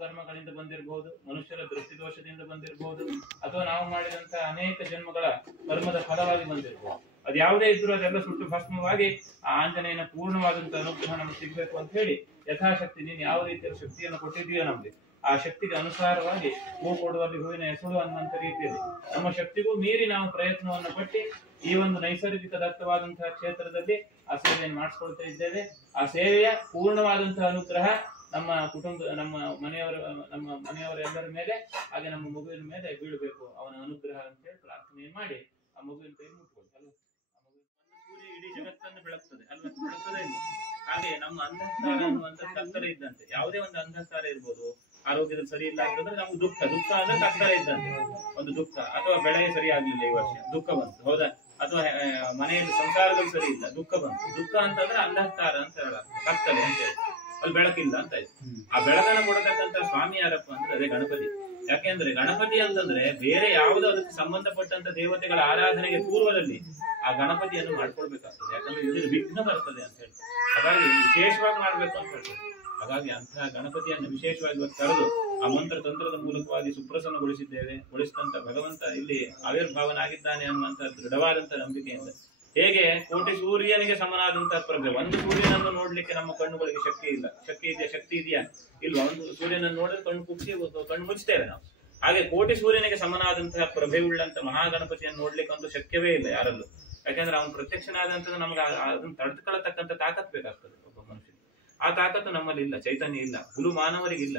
ಪಾಪಕರ್ಮಗಳಿಂದ ಬಂದಿರಬಹುದು, ಮನುಷ್ಯರ ದೃಷ್ಟಿದೋಷದಿಂದ ಬಂದಿರಬಹುದು, ಅಥವಾ ನಾವು ಮಾಡಿದಂತಹ ಅನೇಕ ಜನ್ಮಗಳ ಕರ್ಮದ ಫಲವಾಗಿ ಬಂದಿರಬಹುದು. ಅದು ಯಾವುದೇ ಇದ್ರೂ ಅದೆಲ್ಲ ಸುಟ್ಟು ಭಸ್ಮವಾಗಿ ಆ ಆಂಜನೇಯನ ಪೂರ್ಣವಾದಂತಹ ಅನುಗ್ರಹ ನಮ್ಗೆ ಸಿಗ್ಬೇಕು ಅಂತ ಹೇಳಿ ಯಥಾಶಕ್ತಿ ನೀನು ಯಾವ ರೀತಿಯ ಶಕ್ತಿಯನ್ನು ಕೊಟ್ಟಿದೆಯೋ ನಮ್ಗೆ ಆ ಶಕ್ತಿಗೆ ಅನುಸಾರವಾಗಿ ಹೂ ಕೊಡುವಲ್ಲಿ ಹೂವಿನ ಹೆಸರು ಅನ್ನುವಂಥ ರೀತಿಯಲ್ಲಿ ನಮ್ಮ ಶಕ್ತಿಗೂ ಮೀರಿ ನಾವು ಪ್ರಯತ್ನವನ್ನು ಪಟ್ಟಿ ಈ ಒಂದು ನೈಸರ್ಗಿಕ ದತ್ತವಾದಂತಹ ಕ್ಷೇತ್ರದಲ್ಲಿ ಆ ಸೇವೆಯನ್ನು ಮಾಡಿಸ್ಕೊಳ್ತಾ ಇದ್ದೇವೆ. ಆ ಸೇವೆಯ ಪೂರ್ಣವಾದಂತಹ ಅನುಗ್ರಹ ನಮ್ಮ ಕುಟುಂಬ, ನಮ್ಮ ಮನೆಯವರೆಲ್ಲರ ಮೇಲೆ, ಹಾಗೆ ನಮ್ಮ ಮಗುವಿನ ಮೇಲೆ ಬೀಳಬೇಕು ಅವನ ಅನುಗ್ರಹ ಅಂತ ಹೇಳಿ ಪ್ರಾರ್ಥನೆ ಮಾಡಿ ಆ ಮಗುವಿನ ಕೈ ಮುಟ್ಬೋದು ಅಲ್ವಾ. ಸೂರ್ಯ ಇಡೀ ಜಗತ್ತನ್ನು ಬೆಳಗ್ತದೆ ಅಲ್ವಾ, ಬೆಳಗ್ತದೆ. ಹಾಗೆ ನಮ್ಮ ಅಂಧಕಾರ ಅನ್ನುವಂಥ ಕತ್ತಲೆ ಇದ್ದಂತೆ, ಯಾವುದೇ ಒಂದು ಅಂಧಕಾರ ಇರ್ಬೋದು, ಆರೋಗ್ಯದಲ್ಲಿ ಸರಿ ಇಲ್ಲ ಅಂತಂದ್ರೆ ನಮ್ಗೆ ದುಃಖ ಅಂದ್ರೆ ಕತ್ತಲೆ ಇದ್ದಂತೆ. ಒಂದು ದುಃಖ, ಅಥವಾ ಬೆಳೆ ಸರಿ ಆಗ್ಲಿಲ್ಲ ಈ ವರ್ಷ, ದುಃಖ ಬಂತು, ಹೌದಾ? ಅಥವಾ ಮನೆಯಲ್ಲಿ ಸಂಸಾರದಲ್ಲಿ ಸರಿ ಇಲ್ಲ, ದುಃಖ ಬಂತು. ದುಃಖ ಅಂತಂದ್ರೆ ಅಂಧಕಾರ ಅಂತ ಹೇಳ, ಕತ್ತಲೆ ಅಂತ ಹೇಳಿ, ಅಲ್ಲಿ ಬೆಳಕಿಲ್ಲ ಅಂತ ಆಯ್ತು. ಆ ಬೆಳಕನ್ನು ಕೊಡತಕ್ಕಂತ ಸ್ವಾಮಿ ಯಾರಪ್ಪ ಅಂದ್ರೆ ಅದೇ ಗಣಪತಿ. ಯಾಕೆಂದ್ರೆ ಗಣಪತಿ ಅಂತಂದ್ರೆ ಬೇರೆ ಯಾವುದೋ ಅದಕ್ಕೆ ಸಂಬಂಧಪಟ್ಟಂತ ದೇವತೆಗಳ ಆರಾಧನೆಗೆ ಪೂರ್ವದಲ್ಲಿ ಆ ಗಣಪತಿಯನ್ನು ಮಾಡ್ಕೊಳ್ಬೇಕಾಗ್ತದೆ. ಯಾಕಂದ್ರೆ ಇದ್ರ ವಿಘ್ನ ಬರ್ತದೆ ಅಂತ ಹೇಳಿ, ಹಾಗಾಗಿ ವಿಶೇಷವಾಗಿ ಮಾಡ್ಬೇಕು ಅಂತ ಹೇಳ್ತಾರೆ. ಹಾಗಾಗಿ ಅಂತಹ ಗಣಪತಿಯನ್ನು ವಿಶೇಷವಾಗಿ ಕರೆದು ಆ ಮಂತ್ರ ತಂತ್ರದ ಮೂಲಕವಾಗಿ ಸುಪ್ರಸನ್ನಗೊಳಿಸಿದ್ದೇವೆ. ಗೊಳಿಸಿದಂತ ಭಗವಂತ ಇಲ್ಲಿ ಆವಿರ್ಭಾವನಾಗಿದ್ದಾನೆ ಅನ್ನುವಂತ ದೃಢವಾದಂತಹ ನಂಬಿಕೆಯಿಂದ, ಹೇಗೆ ಕೋಟಿ ಸೂರ್ಯನಿಗೆ ಸಮನಾದಂತಹ ಪ್ರಭೆ, ಒಂದು ಸೂರ್ಯನನ್ನು ನೋಡ್ಲಿಕ್ಕೆ ನಮ್ಮ ಕಣ್ಣುಗಳಿಗೆ ಶಕ್ತಿ ಇದೆಯಾ ಇಲ್ವಾ? ಒಂದು ಸೂರ್ಯನನ್ನು ನೋಡಿದ್ರೆ ಕಣ್ಣು ಮುಚ್ತೇವೆ ನಾವು. ಹಾಗೆ ಕೋಟಿ ಸೂರ್ಯನಿಗೆ ಸಮನಾದಂತಹ ಪ್ರಭೆ ಉಳ್ಳಂತ ಮಹಾಗಣಪತಿಯನ್ನು ನೋಡ್ಲಿಕ್ಕೆ ಒಂದು ಶಕ್ಯವೇ ಇಲ್ಲ ಯಾರಲ್ಲೂ. ಯಾಕಂದ್ರೆ ಅವನು ಪ್ರತ್ಯಕ್ಷನಾದಂತ ನಮ್ಗೆ ಅದನ್ನು ತಡೆದುಕೊಳ್ಳತಕ್ಕಂಥ ತಾಕತ್ ಬೇಕಾಗ್ತದೆ ಒಬ್ಬ ಮನುಷ್ಯನಿಗೆ. ಆ ತಾಕತ್ತು ನಮ್ಮಲ್ಲಿ ಇಲ್ಲ, ಚೈತನ್ಯ ಇಲ್ಲ, ಹುಲು ಮಾನವರಿಗಿಲ್ಲ.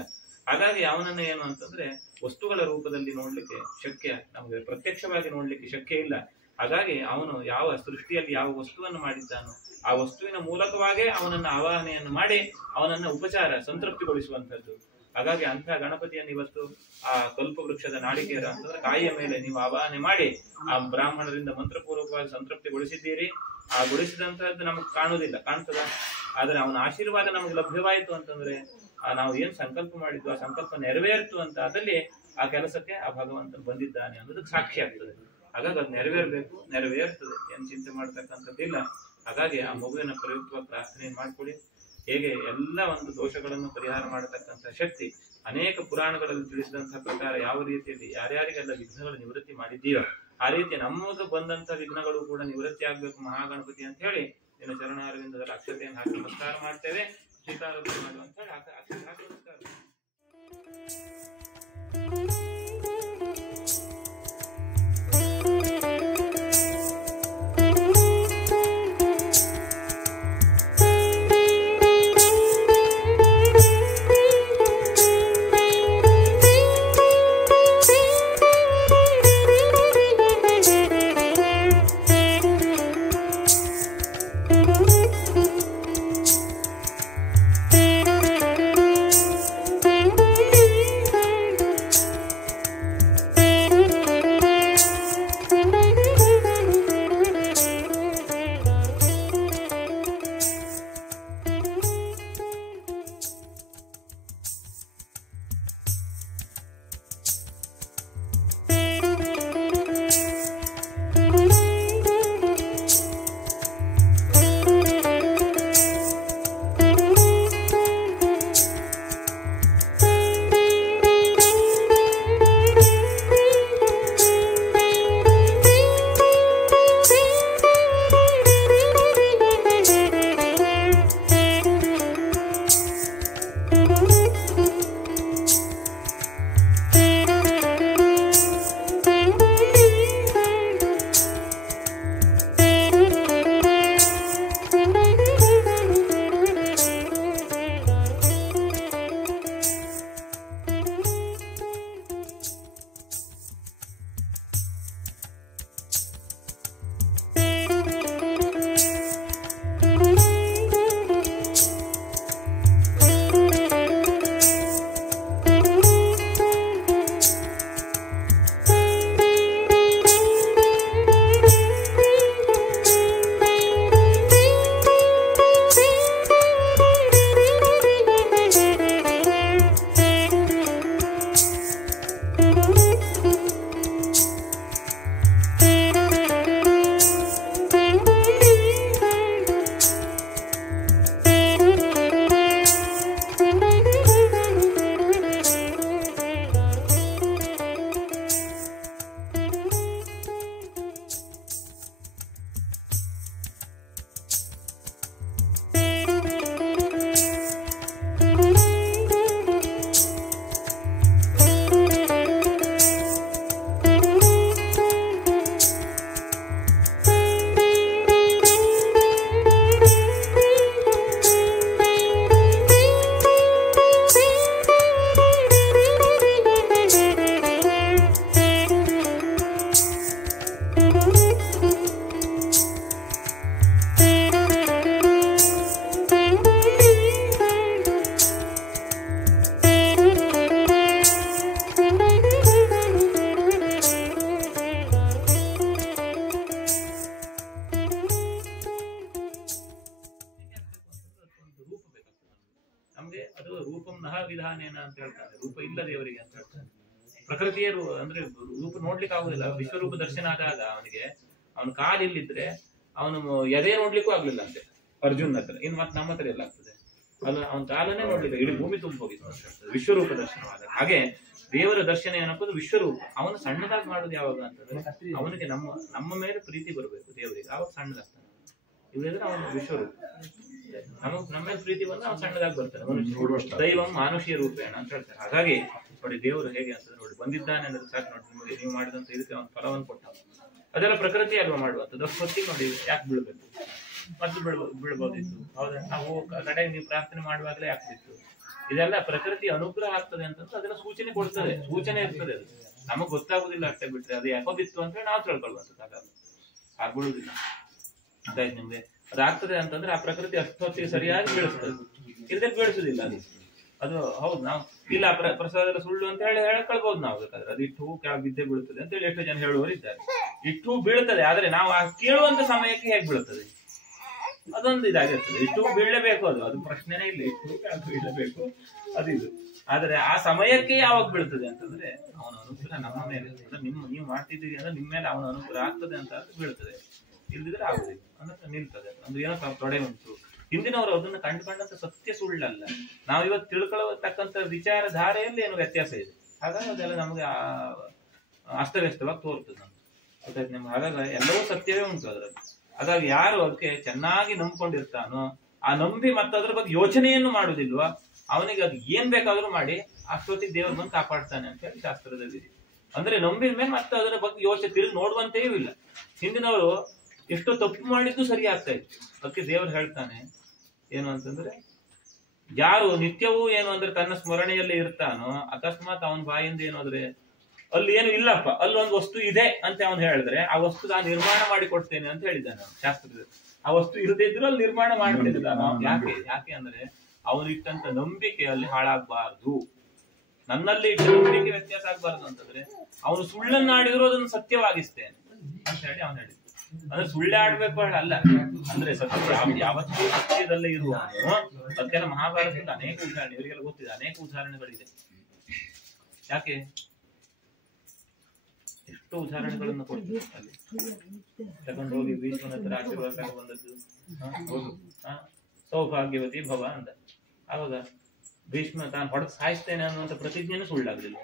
ಹಾಗಾಗಿ ಅವನನ್ನ ಏನು ಅಂತಂದ್ರೆ ವಸ್ತುಗಳ ರೂಪದಲ್ಲಿ ನೋಡ್ಲಿಕ್ಕೆ ಶಕ್ಯ, ನಮಗೆ ಪ್ರತ್ಯಕ್ಷವಾಗಿ ನೋಡ್ಲಿಕ್ಕೆ ಶಕ್ಯ ಇಲ್ಲ. ಹಾಗಾಗಿ ಅವನು ಯಾವ ಸೃಷ್ಟಿಯಲ್ಲಿ ಯಾವ ವಸ್ತುವನ್ನು ಮಾಡಿದ್ದಾನೋ ಆ ವಸ್ತುವಿನ ಮೂಲಕವಾಗೇ ಅವನನ್ನ ಆವಾಹನೆಯನ್ನು ಮಾಡಿ ಅವನನ್ನ ಉಪಚಾರ ಸಂತೃಪ್ತಿಗೊಳಿಸುವಂತದ್ದು. ಹಾಗಾಗಿ ಅಂತಹ ಗಣಪತಿಯನ್ನು ಇವತ್ತು ಆ ಕಲ್ಪವೃಕ್ಷದ ನಾಡಿಕೆಯರ ಅಂತಂದ್ರೆ ಕಾಯಿಯ ಮೇಲೆ ನೀವು ಆವಾಹನೆ ಮಾಡಿ ಆ ಬ್ರಾಹ್ಮಣರಿಂದ ಮಂತ್ರಪೂರ್ವಕವಾಗಿ ಸಂತೃಪ್ತಿಗೊಳಿಸಿದ್ದೀರಿ. ಆ ಗೊಳಿಸಿದಂತಹದ್ದು ನಮಗೆ ಕಾಣುವುದಿಲ್ಲ, ಕಾಣ್ತದ? ಆದ್ರೆ ಅವನ ಆಶೀರ್ವಾದ ನಮಗೆ ಲಭ್ಯವಾಯಿತು ಅಂತಂದ್ರೆ ನಾವು ಏನ್ ಸಂಕಲ್ಪ ಮಾಡಿದ್ವು ಆ ಸಂಕಲ್ಪ ನೆರವೇರ್ತು ಅಂತ ಅದಲ್ಲಿ ಆ ಕೆಲಸಕ್ಕೆ ಆ ಭಗವಂತನು ಬಂದಿದ್ದಾನೆ ಅನ್ನೋದಕ್ಕೆ ಸಾಕ್ಷಿ ಆಗ್ತದೆ. ಹಾಗಾಗಿ ಅದು ನೆರವೇರ್ಬೇಕು, ನೆರವೇರ್ತದೆ, ಏನ್ ಚಿಂತೆ ಮಾಡ್ತಕ್ಕಂಥದ್ದಿಲ್ಲ. ಹಾಗಾಗಿ ಆ ಮಗುವಿನ ಪ್ರಯುಕ್ತವಾಗಿ ಪ್ರಾರ್ಥನೆ ಮಾಡ್ಕೊಳ್ಳಿ. ಹೇಗೆ ಎಲ್ಲ ಒಂದು ದೋಷಗಳನ್ನು ಪರಿಹಾರ ಮಾಡತಕ್ಕಂಥ ಶಕ್ತಿ ಅನೇಕ ಪುರಾಣಗಳಲ್ಲಿ ತಿಳಿಸಿದಂತಹ ಪ್ರಕಾರ ಯಾವ ರೀತಿಯಲ್ಲಿ ಯಾರ್ಯಾರಿಗೆಲ್ಲ ವಿಘ್ನಗಳು ನಿವೃತ್ತಿ ಮಾಡಿದ್ದೀಯೋ ಆ ರೀತಿ ನಮಗೆ ಬಂದಂತ ವಿಘ್ನಗಳು ಕೂಡ ನಿವೃತ್ತಿ ಆಗ್ಬೇಕು ಮಹಾಗಣಪತಿ ಅಂತ ಹೇಳಿ ನಿನ್ನ ಚರಣಾರವಿಂದದಲ್ಲಿ ಅಕ್ಷತೆಯನ್ನು ಹಾಕಿ ನಮಸ್ಕಾರ ಮಾಡ್ತೇವೆ. ಶ್ರೀಕಾರೋಗ್ಯ ಮಾಡುವಂತ ಹೇಳಿ ಅಕ್ಷತೆ ಹಾಕಿ ನಮಸ್ಕಾರ. ಅಂತ ಹೇಳ್ತಾನೆ, ರೂಪ ಇಲ್ಲ ದೇವರಿಗೆ ಅಂತ ಹೇಳ್ತಾನೆ. ಪ್ರಕೃತಿಯ ಅಂದ್ರೆ ರೂಪ ನೋಡ್ಲಿಕ್ಕೆ ಆಗುದಿಲ್ಲ. ವಿಶ್ವರೂಪ ದರ್ಶನ ಆದಾಗ ಅವನಿಗೆ ಅವನ ಕಾಲಿಲ್ಲಿದ್ರೆ ಅವನು ಎದೆ ನೋಡ್ಲಿಕ್ಕೂ ಆಗ್ಲಿಲ್ಲ ಅಂತೆ ಅರ್ಜುನ್ ಹತ್ರ. ಇನ್ ಮತ್ತೆ ನಮ್ಮ ಹತ್ರ ಎಲ್ಲ ಆಗ್ತದೆ? ಅವನ ಕಾಲನ್ನೇ ನೋಡ್ಲಿಲ್ಲ, ಇಡೀ ಭೂಮಿ ತುಂಬ ಹೋಗಿತ್ತು ಅಂತ ಹೇಳ್ತದೆ ವಿಶ್ವರೂಪ ದರ್ಶನವಾದ ಹಾಗೆ. ದೇವರ ದರ್ಶನ ಏನಪ್ಪದು ವಿಶ್ವರೂಪ. ಅವನು ಸಣ್ಣದಾಗಿ ಮಾಡುದು ಯಾವಾಗ ಅಂತಂದ್ರೆ ಅವನಿಗೆ ನಮ್ಮ ಮೇಲೆ ಪ್ರೀತಿ ಬರಬೇಕು ದೇವರಿಗೆ, ಆವಾಗ ಸಣ್ಣದಾಗ್ತಾನೆ. ಇಲ್ಲದ್ರೆ ಅವನು ವಿಶ್ವರೂಪ. ನಮ್ಮ ಮೇಲೆ ಪ್ರೀತಿ ಬಂದ್ರೆ ಅವನು ಸಣ್ಣದಾಗಿ ಬರ್ತಾನೆ. ದೈವಂ ಮಾನುಷೀಯ ರೂಪೇಣ ಅಂತ ಹೇಳ್ತಾರೆ. ಹಾಗಾಗಿ ನೋಡಿ ದೇವರು ಹೇಗೆ ಅಂತ ನೋಡಿ, ಬಂದಿದ್ದಾನೆ ಅಂದ್ರೆ ಸಾಕು ನೋಡಿ, ನಿಮಗೆ ನೀವು ಮಾಡಿದಂತ ಇದಕ್ಕೆ ಅವನು ಫಲವನ್ನು ಕೊಟ್ಟ. ಅದೆಲ್ಲ ಪ್ರಕೃತಿ ಅಲ್ವಾ ಮಾಡುವಂಥದ್ದು. ಹೊತ್ತಿಗೆ ನೋಡಿ ಯಾಕೆ ಬೀಳ್ಬೇಕು, ಮೊದಲು ಬೀಳ್ಬೋದಿತ್ತು. ಹೌದಾ? ನಾವು ಕಡೆಗೆ ನೀವು ಪ್ರಾರ್ಥನೆ ಮಾಡುವಾಗಲೇ ಆಗ್ತಿತ್ತು. ಇದೆಲ್ಲ ಪ್ರಕೃತಿ ಅನುಗ್ರಹ ಆಗ್ತದೆ ಅಂತಂದ್ರೆ ಅದೆಲ್ಲ ಸೂಚನೆ ಕೊಡ್ತದೆ, ಸೂಚನೆ ಇರ್ತದೆ. ಅದು ನಮಗ್ ಗೊತ್ತಾಗುದಿಲ್ಲ ಅಷ್ಟೇ ಬಿಟ್ರೆ ಅದು ಯಾಕೋ ಬಿತ್ತು ಅಂತ ಹೇಳಿ ನಾವು ತಿಳ್ಕೊಳ್ಬಾರ್ದು. ಆಗ್ಬಿಡುದಿಲ್ಲ. ಗೊತ್ತಾಯ್ತು ನಿಮ್ಗೆ? ಅದಾಗ್ತದೆ ಅಂತಂದ್ರೆ ಆ ಪ್ರಕೃತಿ ಅಷ್ಟೊತ್ತಿಗೆ ಸರಿಯಾಗಿ ಬೆಳೆಸ್ತದೆ, ಇಲ್ಲದೆ ಬೆಳೆಸುದಿಲ್ಲ ಅದು. ಹೌದು, ನಾವು ಇಲ್ಲ ಪ್ರಸಾದ ಸುಳ್ಳು ಅಂತ ಹೇಳಿ ಹೇಳ್ಕೊಳ್ಬಹುದು ನಾವು ಬೇಕಾದ್ರೆ. ಅದು ಇಟ್ಟು ಕೆಳಗೆ ಬಿದ್ದೆ ಬೀಳುತ್ತದೆ ಅಂತ ಹೇಳಿ ಎಷ್ಟೋ ಜನ ಹೇಳುವವರು ಇದ್ದಾರೆ. ಇಟ್ಟು ಬೀಳ್ತದೆ, ಆದ್ರೆ ನಾವು ಆ ಕೇಳುವಂತ ಸಮಯಕ್ಕೆ ಹೇಗೆ ಬೀಳುತ್ತದೆ ಅದೊಂದು ಇದಾಗಿರ್ತದೆ. ಇಟ್ಟು ಬೀಳಲೇಬೇಕು, ಅದು ಪ್ರಶ್ನೆನೇ ಇಲ್ಲ. ಇಟ್ಟು ಕೆಳಗೆ ಬೀಳಬೇಕು ಅದು ಇದು. ಆದ್ರೆ ಆ ಸಮಯಕ್ಕೆ ಯಾವಾಗ ಬೀಳ್ತದೆ ಅಂತಂದ್ರೆ ಅವನ ಅನುಗ್ರಹ ನಮ್ಮ ಮೇಲೆ, ನೀವು ಮಾಡ್ತಿದ್ದೀರಿ ಅಂದ್ರೆ ನಿಮ್ಮ ಮೇಲೆ ಅವನ ಅನುಗ್ರಹ ಆಗ್ತದೆ ಅಂತ ಬೀಳ್ತದೆ. ಇಲ್ದಿದ್ರೆ ಆಗುದಿಲ್ಲ ಅಂದ್ರೆ ನಿಲ್ತದೆ. ಅಂದ್ರೆ ಏನೋ ತೊಡೆ ಉಂಟು. ಹಿಂದಿನವರು ಅದನ್ನ ಕಂಡುಕೊಂಡಂತ ಸತ್ಯ ಸುಳ್ಳಲ್ಲ. ನಾವು ಇವತ್ತು ತಿಳ್ಕೊಳ್ಳತಕ್ಕಂಥ ವಿಚಾರಧಾರೆಯಲ್ಲಿ ಏನು ವ್ಯತ್ಯಾಸ ಇದೆ. ಹಾಗಾಗಿ ಅದೆಲ್ಲ ನಮಗೆ ಅಸ್ತವ್ಯಸ್ತವಾಗಿ ತೋರ್ತದೆ ನಮ್ಗೆ. ನಿಮ್ಗೆ ಹಾಗಾಗಿ ಎಲ್ಲವೂ ಸತ್ಯವೇ ಉಂಟು ಅದರಲ್ಲಿ. ಹಾಗಾಗಿ ಯಾರು ಅದಕ್ಕೆ ಚೆನ್ನಾಗಿ ನಂಬ್ಕೊಂಡಿರ್ತಾನೋ, ಆ ನಂಬಿ ಮತ್ತೆ ಅದ್ರ ಬಗ್ಗೆ ಯೋಚನೆಯನ್ನು ಮಾಡುದಿಲ್ವಾ, ಅವನಿಗೆ ಅದು ಏನ್ ಬೇಕಾದ್ರೂ ಮಾಡಿ ಅಷ್ಟೊತ್ತಿಗೆ ದೇವ್ರ ಬಂದು ಕಾಪಾಡ್ತಾನೆ ಅಂತ ಹೇಳಿ ಶಾಸ್ತ್ರದಲ್ಲಿ ಇದೆ. ಅಂದ್ರೆ ನಂಬಿದ ಮೇಲೆ ಮತ್ತೆ ಅದರ ಬಗ್ಗೆ ಯೋಚನೆ ತಿರುಗಿ ನೋಡುವಂತೆಯೂ ಇಲ್ಲ. ಹಿಂದಿನವರು ಎಷ್ಟೋ ತಪ್ಪು ಮಾಡಿದ್ದು ಸರಿ ಆಗ್ತಾ ಇತ್ತು. ಅದಕ್ಕೆ ದೇವರು ಹೇಳ್ತಾನೆ ಏನು ಅಂತಂದ್ರೆ, ಯಾರು ನಿತ್ಯವೂ ಏನು ಅಂದ್ರೆ ತನ್ನ ಸ್ಮರಣೆಯಲ್ಲಿ ಇರ್ತಾನೋ, ಅಕಸ್ಮಾತ್ ಅವನ ಬಾಯಿಂದ ಏನಾದ್ರೆ ಅಲ್ಲಿ ಏನು ಇಲ್ಲಪ್ಪ, ಅಲ್ಲೊಂದು ವಸ್ತು ಇದೆ ಅಂತ ಅವನು ಹೇಳಿದ್ರೆ ಆ ವಸ್ತು ನಾನು ನಿರ್ಮಾಣ ಮಾಡಿ ಕೊಡ್ತೇನೆ ಅಂತ ಹೇಳಿದ್ದಾನೆ ಶಾಸ್ತ್ರದಲ್ಲಿ. ಆ ವಸ್ತು ಇರದೇ ಇದ್ರು ಅಲ್ಲಿ ನಿರ್ಮಾಣ ಮಾಡ್ತೇನೆ. ಯಾಕೆ ಅಂದ್ರೆ ಅವನು ಇಟ್ಟಂತ ನಂಬಿಕೆ ಅಲ್ಲಿ ಹಾಳಾಗಬಾರ್ದು, ನನ್ನಲ್ಲಿ ಇಟ್ಟ ನಂಬಿಕೆ ವ್ಯತ್ಯಾಸ ಆಗ್ಬಾರ್ದು ಅಂತಂದ್ರೆ ಅವನು ಸುಳ್ಳನ್ನಾಡಿದ್ರು ಅದನ್ನು ಸತ್ಯವಾಗಿಸ್ತೇನೆ ಅಂತ ಹೇಳಿ ಅವನು ಹೇಳಿದ. ಅಂದ್ರೆ ಸುಳ್ಳೆ ಆಡ್ಬೇಕು ಅಲ್ಲ, ಅಂದ್ರೆ ಸತ್ಯ ಯಾವತ್ತೂ ಸತ್ಯದಲ್ಲೇ ಇರುವ. ಅದಕ್ಕೆಲ್ಲ ಮಹಾಭಾರತದಿಂದ ಅನೇಕ ಉದಾಹರಣೆ, ಇವರಿಗೆಲ್ಲ ಗೊತ್ತಿದೆ, ಅನೇಕ ಉದಾಹರಣೆಗಳಿದೆ. ಯಾಕೆ ಎಷ್ಟೋ ಉದಾಹರಣೆಗಳನ್ನು ಕೊಡ್ತೀವಿ ಅಲ್ಲಿ. ತಗೊಂಡು ಹೋಗಿ ಭೀಷ್ಮನ ಹತ್ರ ಆಶೀರ್ವಾದ ತಗೊಂಡ್ಬಂದದ್ದು, ಸೌಭಾಗ್ಯವತಿ ಭವ ಅಂತ. ಆವಾಗ ಭೀಷ್ಮ ತಾನು ಹೊಡೆದು ಸಾಯಿಸ್ತೇನೆ ಅನ್ನುವಂತ ಪ್ರತಿಜ್ಞೆನೂ ಸುಳ್ಳಾಗ್ಲಿಲ್ಲ.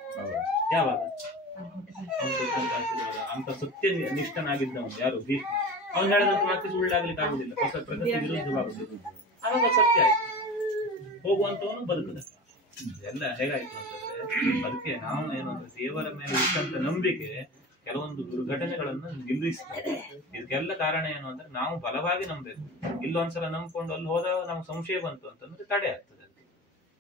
ಯಾವಾಗ ಅಂತ ಸತ್ಯ ನಿಷ್ಠನಾಗಿದ್ದವನು ಯಾರು ಭೀಷ್ಮ, ಅವನು ಹೇಳಿದಂತ ಮಾತ್ರ ಸುಳ್ಳಾಗ್ಲಿಕ್ಕೆ ಆಗುದಿಲ್ಲ, ಪ್ರಕೃತಿ ವಿರುದ್ಧವಾಗುದಿಲ್ಲ. ಆವಾಗ ಸತ್ಯ ಆಯ್ತು, ಹೋಗುವಂತವನು ಬದುಕದ. ಎಲ್ಲ ಹೇಗಾಯ್ತು ಅಂತಂದ್ರೆ ಅದಕ್ಕೆ ನಾವು ಏನು ಅಂದ್ರೆ ದೇವರ ಮೇಲೆ ಇಟ್ಟಂತ ನಂಬಿಕೆ ಕೆಲವೊಂದು ದುರ್ಘಟನೆಗಳನ್ನು ನಿಲ್ಲಿಸ್ತದೆ. ಇದಕ್ಕೆಲ್ಲ ಕಾರಣ ಏನು ಅಂದ್ರೆ ನಾವು ಬಲವಾಗಿ ನಂಬಬೇಕು. ಇಲ್ಲೊಂದ್ಸಲ ನಂಬ್ಕೊಂಡು ಅಲ್ಲಿ ಹೋದಾಗ ನಮ್ಗೆ ಸಂಶಯ ಬಂತು ಅಂತಂದ್ರೆ ತಡೆ ಆಗ್ತದೆ.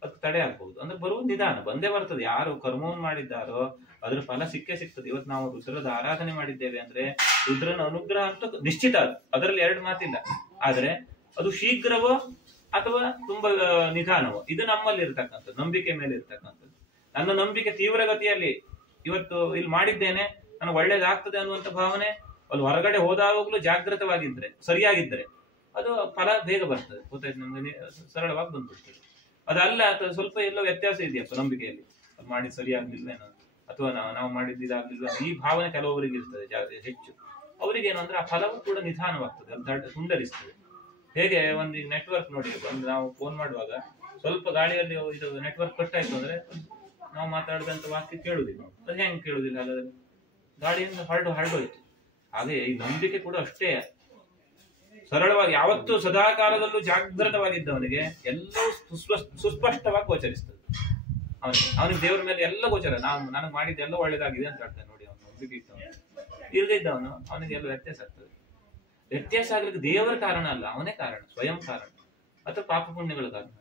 ಅದಕ್ಕೆ ತಡೆ ಆಗ್ಬಹುದು. ಅಂದ್ರೆ ಬರುವುದು ನಿಧಾನ, ಬಂದೇ ಬರ್ತದೆ. ಯಾರು ಕರ್ಮವನ್ನು ಮಾಡಿದ್ದಾರೋ ಅದ್ರ ಫಲ ಸಿಗ್ತದೆ. ಇವತ್ತು ನಾವು ರುದ್ರದ ಆರಾಧನೆ ಮಾಡಿದ್ದೇವೆ ಅಂದ್ರೆ ರುದ್ರನ ಅನುಗ್ರಹ ಅಂತ ನಿಶ್ಚಿತ, ಅದರಲ್ಲಿ ಎರಡು ಮಾತಿಲ್ಲ. ಆದ್ರೆ ಅದು ಶೀಘ್ರವೋ ಅಥವಾ ತುಂಬಾ ನಿಧಾನವೋ ಇದು ನಮ್ಮಲ್ಲಿ ಇರ್ತಕ್ಕಂಥದ್ದು, ನಂಬಿಕೆ ಮೇಲೆ ಇರ್ತಕ್ಕಂಥದ್ದು. ನನ್ನ ನಂಬಿಕೆ ತೀವ್ರಗತಿಯಲ್ಲಿ ಇವತ್ತು ಇಲ್ಲಿ ಮಾಡಿದ್ದೇನೆ, ನನಗೆ ಒಳ್ಳೇದಾಗ್ತದೆ ಅನ್ನುವಂಥ ಭಾವನೆ ಅಲ್ಲಿ ಹೊರಗಡೆ ಹೋದಾಗಲೂ ಜಾಗೃತವಾಗಿದ್ರೆ, ಸರಿಯಾಗಿದ್ರೆ ಅದು ಫಲ ಬೇಗ ಬರ್ತದೆ. ಗೊತ್ತಾಯ್ತು ನಮ್ಗೆ, ಸರಳವಾಗಿ ಬಂದ್ಬಿಡ್ತದೆ. ಅದಲ್ಲ ಅಥವಾ ಸ್ವಲ್ಪ ಎಲ್ಲೋ ವ್ಯತ್ಯಾಸ ಇದೆಯಪ್ಪ ನಂಬಿಕೆಯಲ್ಲಿ, ಅದು ಮಾಡಿದ್ ಸರಿಯಾಗ್ಲಿಲ್ವೇನೋ ಅಥವಾ ನಾವು ಮಾಡಿದ್ದು ಇದಾಗ್ಲಿಲ್ವ, ಈ ಭಾವನೆ ಕೆಲವರಿಗೆ ಇರ್ತದೆ ಹೆಚ್ಚು. ಅವ್ರಿಗೆ ಏನು ಅಂದ್ರೆ ಆ ಫಲವು ಕೂಡ ನಿಧಾನವಾಗ್ತದೆ, ಅದು ಸುಂದರಿಸ್ತದೆ. ಹೇಗೆ ಒಂದು ನೆಟ್ವರ್ಕ್ ನೋಡಿ, ಒಂದು ನಾವು ಫೋನ್ ಮಾಡುವಾಗ ಸ್ವಲ್ಪ ಗಾಳಿಯಲ್ಲಿ ಇದು ನೆಟ್ವರ್ಕ್ ಕಟ್ ಆಯ್ತು ಅಂದ್ರೆ ನಾವು ಮಾತಾಡಿದಂತ ವಾಕ್ಯ ಕೇಳುದಿಲ್ಲ. ಅದು ಹೆಂಗ್ ಕೇಳುದಿಲ್ಲ? ಹಾಗಾದ್ರೆ ಗಾಳಿಯಿಂದ ಹರಡೋಯ್ತು. ಹಾಗೆ ಈ ನಂಬಿಕೆ ಕೂಡ ಅಷ್ಟೇ ಸರಳವಾಗಿ ಯಾವತ್ತೂ ಸದಾಕಾಲದಲ್ಲೂ ಜಾಗೃತವಾಗಿದ್ದವನಿಗೆ ಎಲ್ಲವೂ ಸುಸ್ಪಷ್ಟವಾಗಿ ಗೋಚರಿಸ್ತದೆ. ಅವನಿಗೆ ದೇವರ ಮೇಲೆ ಎಲ್ಲ ಗೋಚರ. ನನಗೆ ಮಾಡಿದ್ದೆಲ್ಲ ಒಳ್ಳೇದಾಗಿದೆ ಅಂತ ಹೇಳ್ತಾನೆ ನೋಡಿ. ಅವನು ನಂಬಿಕೆ ಇದ್ದವನು, ಇಲ್ಲದಿದ್ದವನು ಅವನಿಗೆ ಎಲ್ಲ ವ್ಯತ್ಯಾಸ ಆಗ್ತದೆ. ವ್ಯತ್ಯಾಸ ಆಗ್ಲಿಕ್ಕೆ ದೇವರ ಕಾರಣ ಅಲ್ಲ, ಅವನೇ ಕಾರಣ, ಸ್ವಯಂ ಕಾರಣ ಅಥವಾ ಪಾಪ ಪುಣ್ಯಗಳ ಕಾರಣ.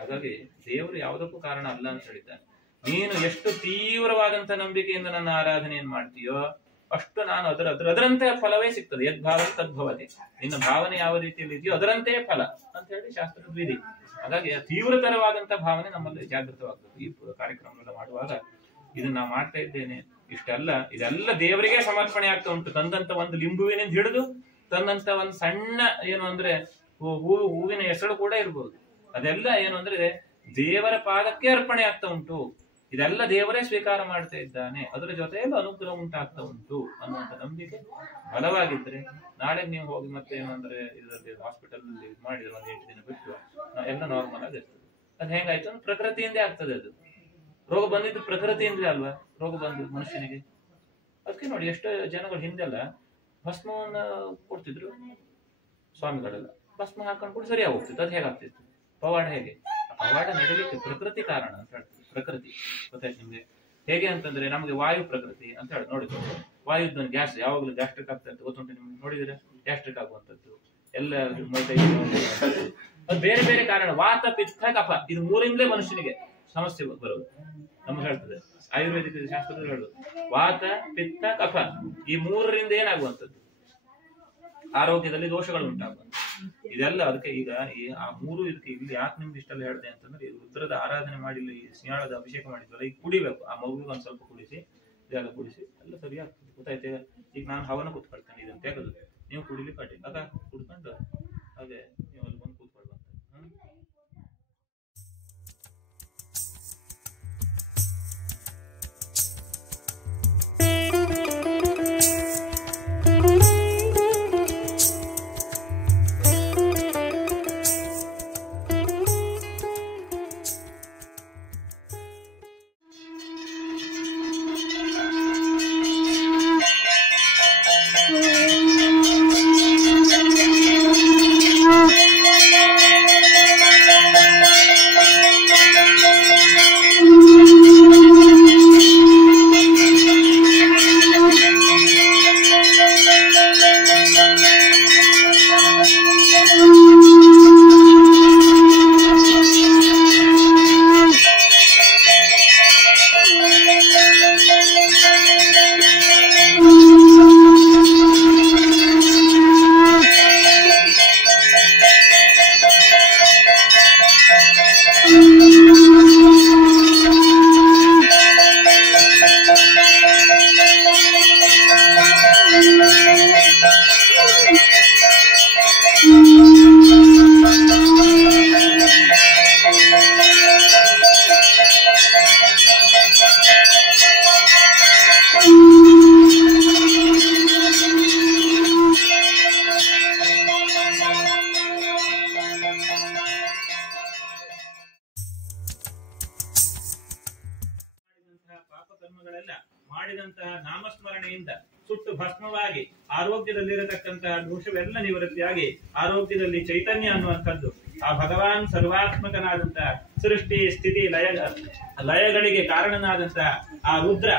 ಹಾಗಾಗಿ ದೇವರು ಯಾವುದಕ್ಕೂ ಕಾರಣ ಅಲ್ಲ ಅಂತ ಹೇಳಿದ್ದಾನೆ. ನೀನು ಎಷ್ಟು ತೀವ್ರವಾದಂತ ನಂಬಿಕೆಯಿಂದ ನನ್ನ ಆರಾಧನೆಯನ್ನು ಮಾಡ್ತೀಯೋ ಅಷ್ಟು ನಾನು ಅದರಂತೆ ಫಲವೇ ಸಿಗ್ತದೆ. ಯದ್ಭಾವ ತದ್ಭವತಿ. ನಿನ್ನ ಭಾವನೆ ಯಾವ ರೀತಿಯಲ್ಲಿ ಇದೆಯೋ ಅದರಂತೆಯೇ ಫಲ ಅಂತ ಹೇಳಿ ಶಾಸ್ತ್ರದ ವಿಧಿ. ಹಾಗಾಗಿ ತೀವ್ರತರವಾದಂತ ಭಾವನೆ ನಮ್ಮಲ್ಲಿ ಜಾಗೃತವಾಗ್ತದೆ. ಈ ಕಾರ್ಯಕ್ರಮಗಳನ್ನ ಮಾಡುವಾಗ ಇದನ್ನ ನಾವು ಮಾಡ್ತಾ ಇದ್ದೇನೆ, ಇಷ್ಟೆಲ್ಲ ಇದೆಲ್ಲ ದೇವರಿಗೆ ಸಮರ್ಪಣೆ ಆಗ್ತಾ ಉಂಟು. ತಂದಂತ ಒಂದು ಲಿಂಬುವಿನಿಂದ ಹಿಡಿದು ತಂದಂತ ಒಂದು ಸಣ್ಣ ಏನು ಅಂದ್ರೆ ಹೂವಿನ ಹೆಸರು ಕೂಡ ಇರ್ಬೋದು. ಅದೆಲ್ಲ ಏನು ಅಂದ್ರೆ ದೇವರ ಪಾದಕ್ಕೆ ಅರ್ಪಣೆ ಆಗ್ತಾ ಉಂಟು. ಇದೆಲ್ಲ ದೇವರೇ ಸ್ವೀಕಾರ ಮಾಡ್ತಾ ಇದ್ದಾನೆ, ಅದರ ಜೊತೆಯಲ್ಲಿ ಅನುಗ್ರಹ ಉಂಟಾಗ್ತಾ ಉಂಟು ಅನ್ನುವಂಥ ನಂಬಿಕೆ ಬಲವಾಗಿದ್ರೆ ನಾಳೆ ನೀವು ಹೋಗಿ ಮತ್ತೆ ಏನಂದ್ರೆ ಇದರಲ್ಲಿ ಹಾಸ್ಪಿಟಲ್ ಮಾಡಿದ್ರೆ 1-8 ದಿನ ಬಿಟ್ಟು ಎಲ್ಲ ನಾರ್ಮಲ್ ಆಗಿರ್ತದೆ. ಅದು ಹೆಂಗಾಯ್ತು ಅಂದ್ರೆ ಪ್ರಕೃತಿಯಿಂದ ಆಗ್ತದೆ. ಅದು ರೋಗ ಬಂದಿದ್ದು ಪ್ರಕೃತಿಯಿಂದ ಅಲ್ವಾ ರೋಗ ಬಂದು ಮನುಷ್ಯನಿಗೆ. ಅದಕ್ಕೆ ನೋಡಿ ಎಷ್ಟೋ ಜನಗಳು ಹಿಂದೆಲ್ಲ ಭಸ್ಮವನ್ನ ಕೊಡ್ತಿದ್ರು ಸ್ವಾಮಿಗಳೆಲ್ಲ, ಭಸ್ಮ ಹಾಕೊಂಡು ಕೂಡ ಸರಿಯಾಗಿ ಹೋಗ್ತಿತ್ತು. ಅದು ಹೇಗಾಗ್ತಿತ್ತು? ಪವಾಡ ಹೇಗೆ? ಪವಾಡ ನಡೀಲಿಕ್ಕೆ ಪ್ರಕೃತಿ ಕಾರಣ ಅಂತ ಹೇಳ್ತೀವಿ. ಪ್ರಕೃತಿ ಗೊತ್ತಾಯ್ತು ನಿಮ್ಗೆ? ಹೇಗೆ ಅಂತಂದ್ರೆ ನಮ್ಗೆ ವಾಯು ಪ್ರಕೃತಿ ಅಂತ ಹೇಳಿ ನೋಡಿ, ವಾಯುದ ಗ್ಯಾಸ್ ಯಾವಾಗಲೂ ಗ್ಯಾಸ್ಟ್ರಿಕ್ ಆಗ್ತಾ ಇತ್ತು ಗೊತ್ತುಂಟು ನಿಮ್ಗೆ, ನೋಡಿದ್ರೆ ಗ್ಯಾಸ್ಟ್ರಿಕ್ ಆಗುವಂಥದ್ದು ಎಲ್ಲ ಮೈಕೈ ಅದು ಬೇರೆ ಬೇರೆ ಕಾರಣ. ವಾತ ಪಿತ್ತ ಕಫ ಇದು ಮೂರಿಂದಲೇ ಮನುಷ್ಯನಿಗೆ ಸಮಸ್ಯೆ ಬರೋದು. ನಮ್ಗೆ ಹೇಳ್ತದೆ ಆಯುರ್ವೇದಿಕ್ ಶಾಸ್ತ್ರದಲ್ಲಿ ಹೇಳುದು, ವಾತ ಪಿತ್ತ ಕಫ ಈ ಮೂರರಿಂದ ಏನಾಗುವಂಥದ್ದು ಆರೋಗ್ಯದಲ್ಲಿ ದೋಷಗಳು ಉಂಟಾಗುವಂಥದ್ದು ಇದೆಲ್ಲ. ಅದಕ್ಕೆ ಈಗ ಆ ಮೂರು ಇದಕ್ಕೆ ಇಲ್ಲಿ ಯಾಕೆ ನಿಮ್ಗೆ ಇಷ್ಟೆಲ್ಲ ಹೇಳಿದೆ ಅಂತಂದ್ರೆ, ರುದ್ರದ ಆರಾಧನೆ ಮಾಡಿ ಇಲ್ಲಿ ಸಿಂಹಾಳದ ಅಭಿಷೇಕ ಮಾಡಿದ್ವಲ್ಲ, ಈಗ ಕುಡಿಬೇಕು. ಆ ಮಗುವಿಗೆ ಒಂದ್ ಸ್ವಲ್ಪ ಕುಡಿಸಿ, ಇದೆಲ್ಲ ಕುಡಿಸಿ ಎಲ್ಲ ಸರಿಯಾಗ್ತದೆ. ಗೊತ್ತಾಯ್ತು? ಈಗ ನಾನು ಹವನ ಕೂತ್ಕೊಳ್ತೇನೆ, ಇದನ್ನ ತೆಗೆದು ನೀವು ಕುಡಿಲಿಕ್ಕೆ ಅಡ್ಡಿ ಆಗ ಕುಡ್ಕೊಂಡು ಹಾಗೆ ನೀವು ಅಲ್ಲಿ ಬಂದು ಕೂತ್ಕೊಳ್ಬಂತ. ಮಾಡಿದಂತಹ ನಾಮಸ್ಮರಣೆಯಿಂದ ಸುಟ್ಟು ಭಸ್ಮವಾಗಿ ಆರೋಗ್ಯದಲ್ಲಿರತಕ್ಕಂತಹ ದೋಷವೆಲ್ಲ ನಿವೃತ್ತಿಯಾಗಿ ಆರೋಗ್ಯದಲ್ಲಿ ಚೈತನ್ಯ ಅನ್ನುವಂಥದ್ದು ಆ ಭಗವಾನ್ ಸರ್ವಾತ್ಮಕನಾದಂತಹ ಸೃಷ್ಟಿ ಸ್ಥಿತಿ ಲಯಗಳಿಗೆ ಕಾರಣನಾದಂತಹ ಆ ರುದ್ರ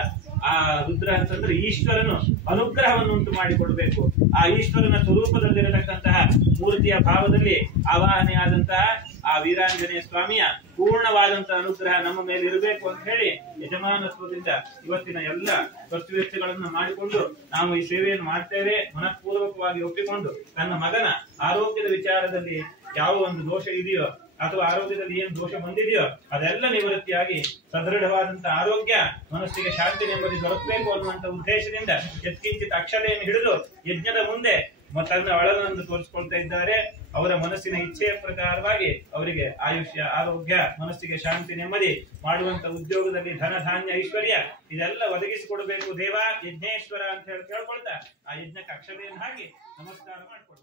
ಅಂತಂದ್ರೆ ಈಶ್ವರನು ಅನುಗ್ರಹವನ್ನು ಉಂಟು ಮಾಡಿಕೊಡ್ಬೇಕು. ಆ ಈಶ್ವರನ ಸ್ವರೂಪದಲ್ಲಿರತಕ್ಕಂತಹ ಮೂರ್ತಿಯ ಭಾವದಲ್ಲಿ ಆವಾಹನೆಯಾದಂತಹ ಆ ವೀರಾಂಜನೇಯ ಸ್ವಾಮಿಯ ಪೂರ್ಣವಾದಂತಹ ಅನುಗ್ರಹ ನಮ್ಮ ಮೇಲೆ ಇರಬೇಕು ಅಂತ ಹೇಳಿ ಯಜಮಾನತ್ವದಿಂದ ಇವತ್ತಿನ ಎಲ್ಲ ಖರ್ಚು ವೆಚ್ಚಗಳನ್ನು ಮಾಡಿಕೊಂಡು ನಾವು ಈ ಸೇವೆಯನ್ನು ಮಾಡ್ತೇವೆ ಮನಃಪೂರ್ವಕವಾಗಿ ಒಪ್ಪಿಕೊಂಡು ತನ್ನ ಮಗನ ಆರೋಗ್ಯದ ವಿಚಾರದಲ್ಲಿ ಯಾವ ಒಂದು ದೋಷ ಇದೆಯೋ ಅಥವಾ ಆರೋಗ್ಯದಲ್ಲಿ ಏನು ದೋಷ ಬಂದಿದೆಯೋ ಅದೆಲ್ಲ ನಿವೃತ್ತಿಯಾಗಿ ಸದೃಢವಾದಂತಹ ಆರೋಗ್ಯ, ಮನಸ್ಸಿಗೆ ಶಾಂತಿ ನೆಮ್ಮದಿ ದೊರಕಬೇಕು ಅನ್ನುವಂತ ಉದ್ದೇಶದಿಂದ ಯತ್ಕಿಂಚಿತ್ ಅಕ್ಷತೆಯನ್ನು ಹಿಡಿದು ಯಜ್ಞದ ಮುಂದೆ ತನ್ನ ಅಳಲನ್ನು ತೋರಿಸಿಕೊಳ್ತಾ ಇದ್ದಾರೆ. ಅವರ ಮನಸ್ಸಿನ ಇಚ್ಛೆಯ ಪ್ರಕಾರವಾಗಿ ಅವರಿಗೆ ಆಯುಷ್ಯ, ಆರೋಗ್ಯ, ಮನಸ್ಸಿಗೆ ಶಾಂತಿ ನೆಮ್ಮದಿ, ಮಾಡುವಂತ ಉದ್ಯೋಗದಲ್ಲಿ ಧನ ಧಾನ್ಯ ಐಶ್ವರ್ಯ ಇದೆಲ್ಲ ಒದಗಿಸಿಕೊಡಬೇಕು ದೇವ ಯಜ್ಞೇಶ್ವರ ಅಂತ ಹೇಳಿ ಕೇಳ್ಕೊಳ್ತಾ ಆ ಯಜ್ಞಕ್ಕೆ ಅಕ್ಷತೆಯನ್ನು ಹಾಕಿ ನಮಸ್ಕಾರ ಮಾಡಿಕೊಡುವ.